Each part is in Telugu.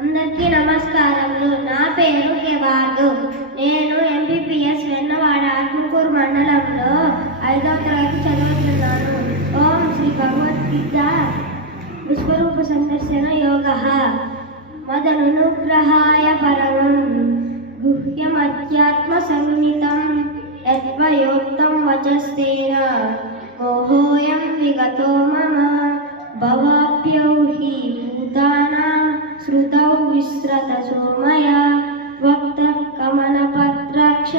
అందరికీ నమస్కారములు. నా పేరు కెవార్డు. నేను ఎంపీపీఎస్ వెన్నవాడ ఆత్మకూరు మండలంలో 5వ తరగతి చదువుతున్నాను. ఓం శ్రీ భగవద్గీత విశ్వరూప సందర్శన యోగః. మదనుగ్రహాయ పరమం గుహ్యమధ్యాత్మ సంహితం యద్వయోక్తం వచస్తేన మోహోయం విగతో మమ భవాప్యౌ హి భూతానాం श्रुतौ विस्रतसो मया त्वक्तः कमलपत्राक्ष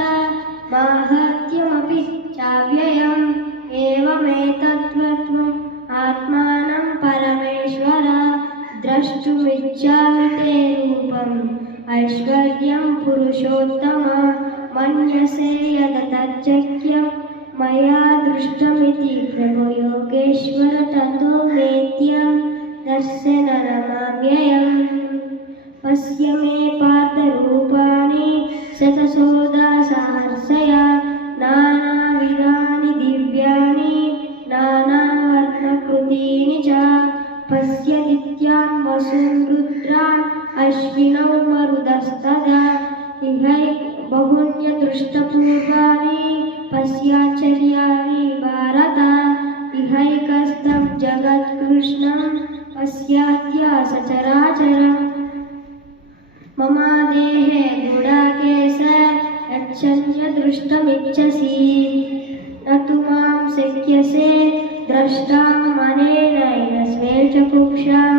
माहात्म्यमपि चाव्ययम् एवमेतत्त्वम् आत्मानं परमेश्वर द्रष्टुमिच्छामि ते रूपम् ऐश्वर्यं पुरुषोत्तम मन्यसे यत् तच्चक्यं मया दृष्टमिति प्रभो योगेश्वर ततो वेद्यं दर्शनमाव्ययम् पश्य मे पार्थरूपाणि शतशोधा सहर्षया नानाविधानि दिव्यानि नानावर्णकृतीनि च पश्यदित्यान् वसून् रुद्रान् अश्विनौ मरुदस्तदा इहै बहुन्यदृष्टपूर्वाणि पश्याचर्याणि भारत इहैकस्थं जगत्कृष्णं पश्याद्य सचराचरम् मम देहे गुडाकेश यच्छन्य दृष्टुमिच्छसि न तु मां शक्यसे द्रष्टां मनेनैव स्वेच्छकुक्षां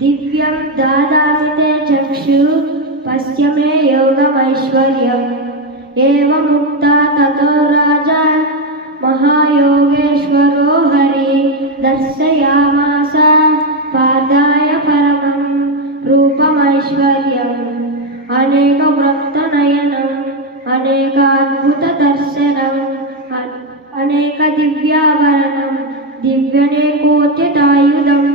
दिव्यं ददामि ते चक्षुः पश्य मे योगमैश्वर्यम् एवमुक्ता ततो राजा महायोगेश्वरो हरि दर्शयामास पार्थाय परमं रूपमैश्वर्यम् अनेकवृत्तनयनम् अनेकाद्भुतदर्शनम् अनेकदिव्याभरणम् दिव्यनेकोद्यतायुधम्